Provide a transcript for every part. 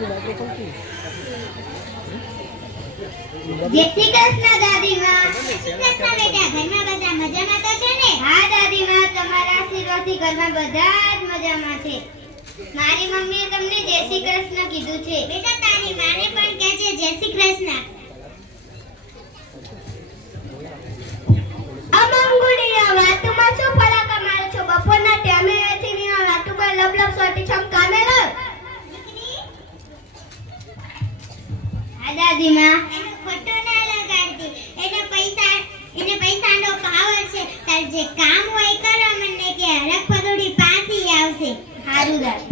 જય શ્રી કૃષ્ણ દાદીમાં. કૃષ્ણ બેટા, ઘરમાં બધા મજામાં તો છે ને? હા દાદીમાં, તમારા આશીર્વાદથી ઘરમાં બધા જ મજામાં છે. મારી મમ્મીએ તમને જય શ્રી કૃષ્ણ કીધું છે. બેટા તારી માને પણ કહેજે જય શ્રી કૃષ્ણ. અમંગુડિયા વાતમાં શું ફલાકા મારો છો? બપોરના ટાઈમે એથી ની વાતમાં લબલબ સોટી છમ કામે લો. હા દાદીમાં, એનો ખોટો ના લગાડતી. એને પૈસાનો પાવર છે. તાર જે કામ હોય કરો, મને કે હરખ થોડી પાછી આવશે. હારું દાદી.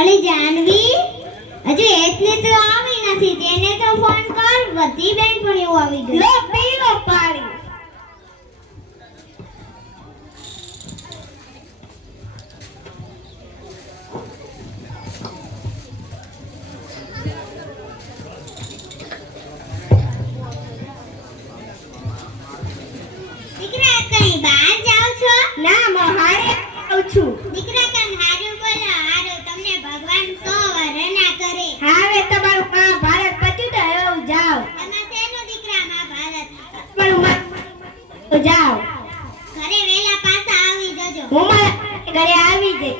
અલી જાનવી, હજુ એટલે તો આવી નથી. તેને તો ફોન કર. બધી બેન પણ એવું આવી ગયું. લો પીલો પાણી. દીકરા કઈ બહાર જાવ છો? ના, મહારે આવું છું. દીકરા કઈ હારું બોલો. હારું, તમને ભગવાન 100 વરના કરે. હવે તમારું મહાભારત પત્યું તો હવે હું જાઉં. તમારે શેનું દીકરા મહાભારત? તમારું જાઓ. ઘરે વેલા પાછા આવી જજો. હું મારા ઘરે આવી જઈ.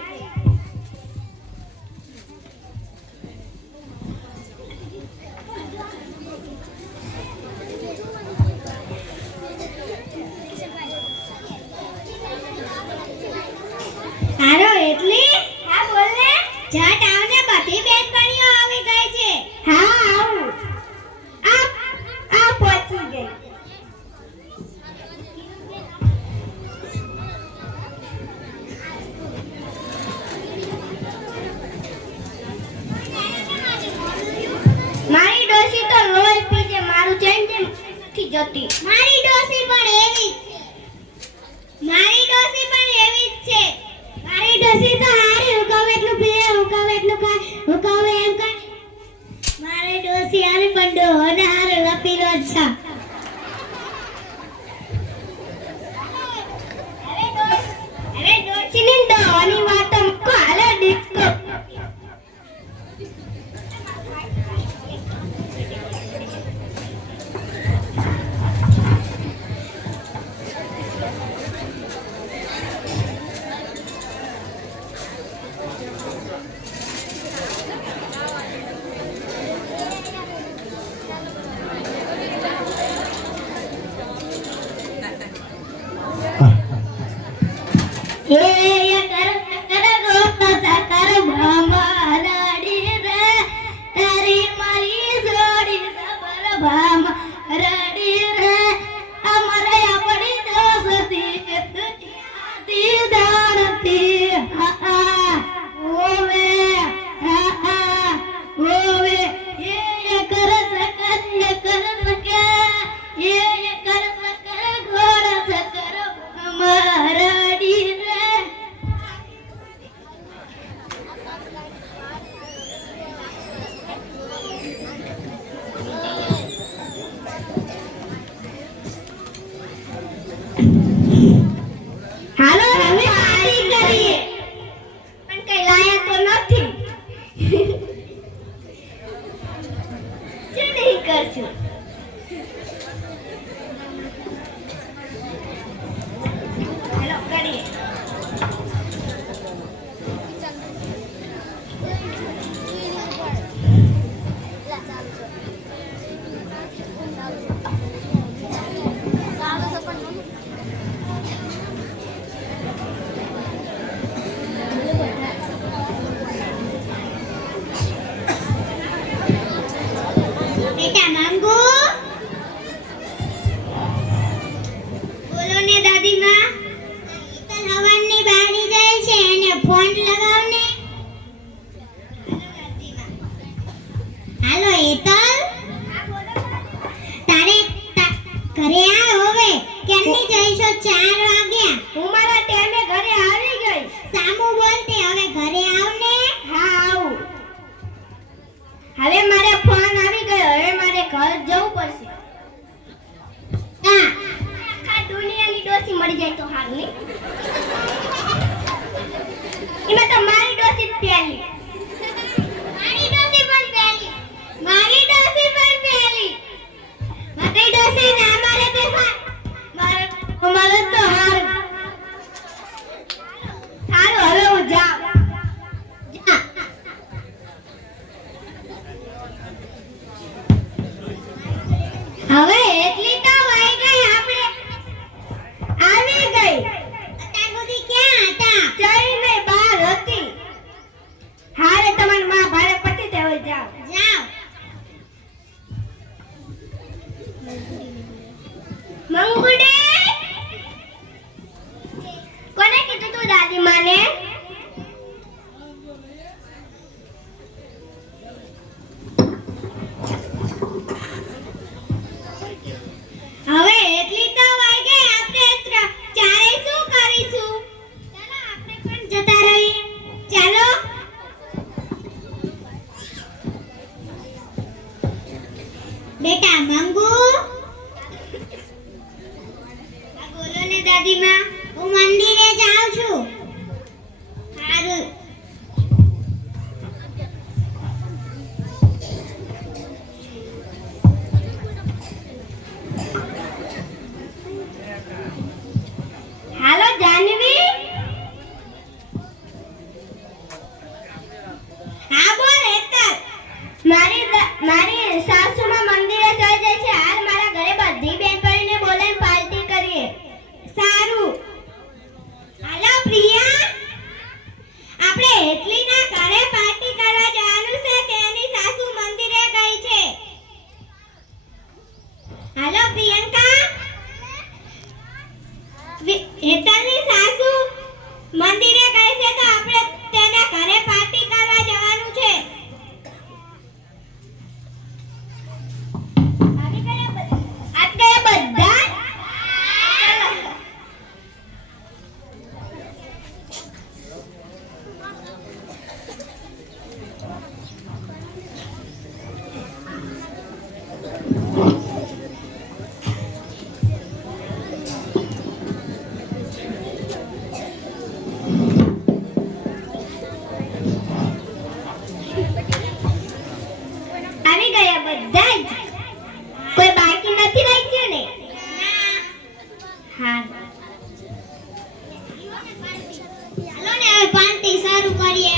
હારો એટલી? હા બોલ ને. જટ આવને, બધી બેનપણીઓ આવી ગઈ છે. હા આવું. આ પહોંચી ગઈ. મારી ડોસી તો રોજ પીજે. મારું ચેન નથી જતી. મારી ડોસી પણ એવી જ છે. મારી ડોસી પણ એવી જ છે. મારી ડોસી તો હારી હુકાવે એટલું પીએ, હુકાવે એટલું ખાય, હુકાવે એમ ખાય. મારી ડોસી હારી પણ ડોહને હારે લપીલો જ છે. હવે ડોસીની ડોહની વાતો મૂકો. હાલે ડિસ્કો. જાઓ જાઓ મંગુડે કોને કીધું તું દાદી માને હવે એટલી તો વાગે આપણે ચારે શું કરીશું ચાલો આપણે પણ જતા રહીએ ચાલો બેટા મંગુ આ બોલો ને દાદીમાં હું મંદિરે જાઉં છું સારું હાલો જાનવી હા બોલ હેતલ મારી સાસુમાં મંદિરે જઈ જાય છે હાલ મારા ઘરે બધી બેનપણીને બોલાવીને પાર્ટી કરીએ સારું હાલો પ્રિયા આપણે હેતલીના ઘરે પાર્ટી કરવા જવાનું છે તેની સાસુ મંદિરે ગઈ છે હાલો પ્રિયંકા હેતલની સાસુ મંદિરે ગઈ છે તો આપણે તેના ઘરે પાર્ટી કરવા જવાનું છે આજ ગયા બધા આવી ગયા બધા જ કોઈ બાકી નથી રાખ્યું ને હા ચાલો ને હવે પાર્ટી શરૂ કરીએ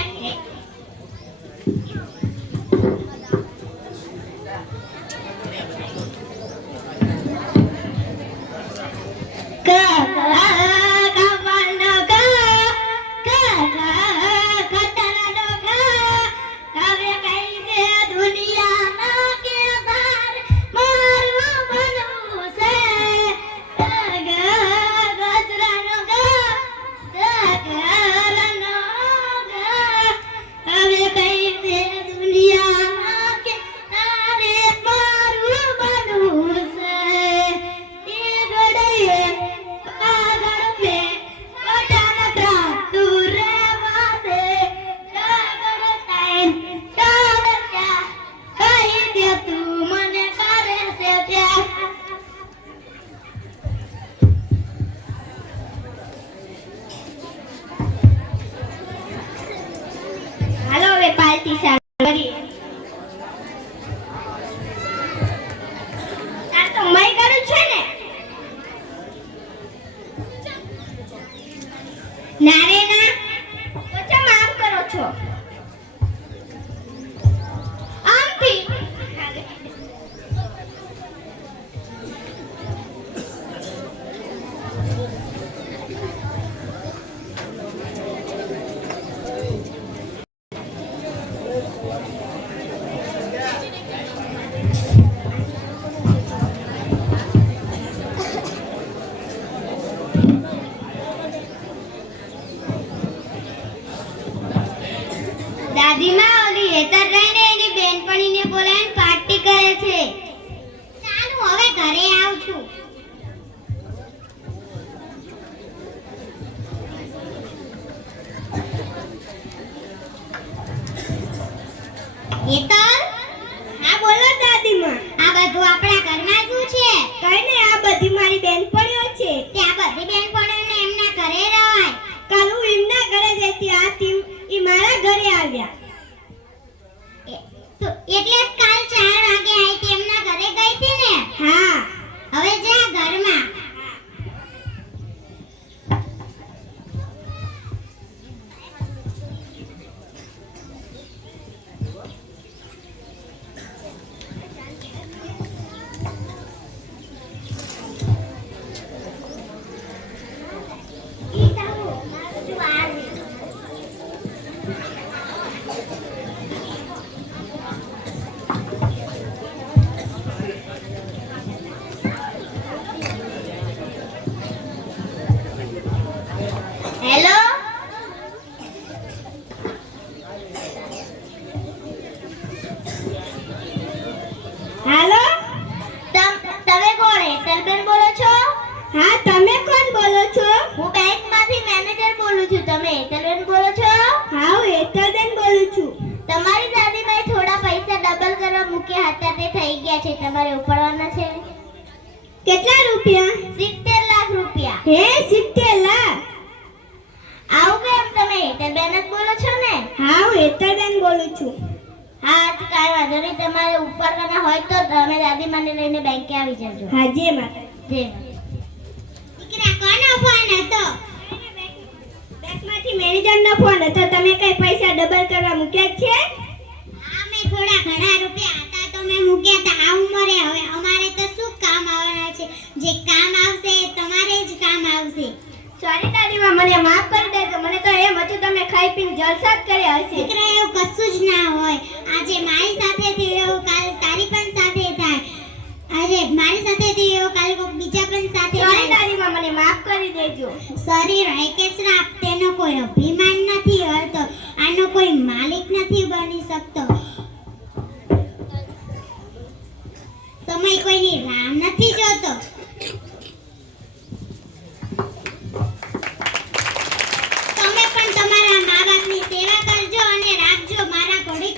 પાર્ટી ચાલુ કરીએ આ તો મય કરું છે ને ના રે ના તો ચમ આમ કરો છો આમથી દાદીમાં ઓલી હેતર રહીને એની બેનપણીને બોલાવીને પાર્ટી કરે છે ચાલો હવે ઘરે આવું છું હેતર હા બોલો દાદીમાં આ બધું આપણા ઘરમાં શું છે કઈ ને આ બધી મારી બેનપણીઓ છે ત્યાં બધી બેનપણીઓને એમના ઘરે રવાય કાલ હું એમના ઘરે જઈતી આ ટીમ ઈ મારા ઘરે આવ્યા એટલે કાલ 4 વાગે આવી હતી એમના ઘરે ગઈ હતી ને હા હવે જા ઘરમાં હેતલબેન બોલો છો? હા હું હેતલબેન બોલું છું. તમારી દાદીમાએ થોડા પૈસા ડબલ કરવા મૂક્યા હતા તે થઈ ગયા છે, તમારે ઉપાડવાના છે. કેટલા રૂપિયા? 70 લાખ રૂપિયા. હે 70 લાખ? આવું કેમ? તમે હેતલબેન જ બોલો છો ને? હા હું હેતલબેન બોલું છું. હા તો કાંઈ વાંધો નહીં, તમારે ઉપાડવાના હોય તો તમે દાદીમાને લઈને બેંકે આવી જજો. હા જે માતા જે. દીકરા કોનો ફોન હતો? બેંકમાંથી મેનેજરનો ફોન હતો. તમે કઈ પૈસા ડબલ કરવા મૂક્યા છે? હા મેં થોડા ઘણા રૂપિયા હતા તો મેં મૂક્યા હતા. આ ઉંમરે હવે અમારે તો શું કામ આવવાના છે? જે કામ આવશે એ તમારે જ કામ આવશે. સોરી દાદીમા, મને માફ કરી દેજો. મને તો એમ હતું તમે ખાઈ પીને જલસા જ કર્યા હશે. દીકરા એવું કશું જ ના હોય. આજે મારી સાથે થયું એવું કાલ તારી પણ સાથે થાય. આજે મારી સાથે થયું એવું કાલ કોઈ બીજા પણ સાથે થાય. સોરી દાદીમા, મને માફ કરી દેજો. શરીર હોય કે શ્રાપ તેનો કોઈ અભિમાન નથી હોતો. આનો કોઈ માલિક નથી બની શકતો. સમય કોઈની રાહ નથી જોતો. તમે પણ તમારા મા-બાપની સેવા કરજો અને રાખજો. મારા ઘોડી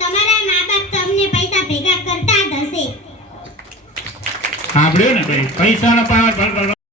તમારા મા-બાપ તમને પૈસા ભેગા કરતા જ હશે. સાંભળ્યું ને ભાઈ, પૈસાનો પાવર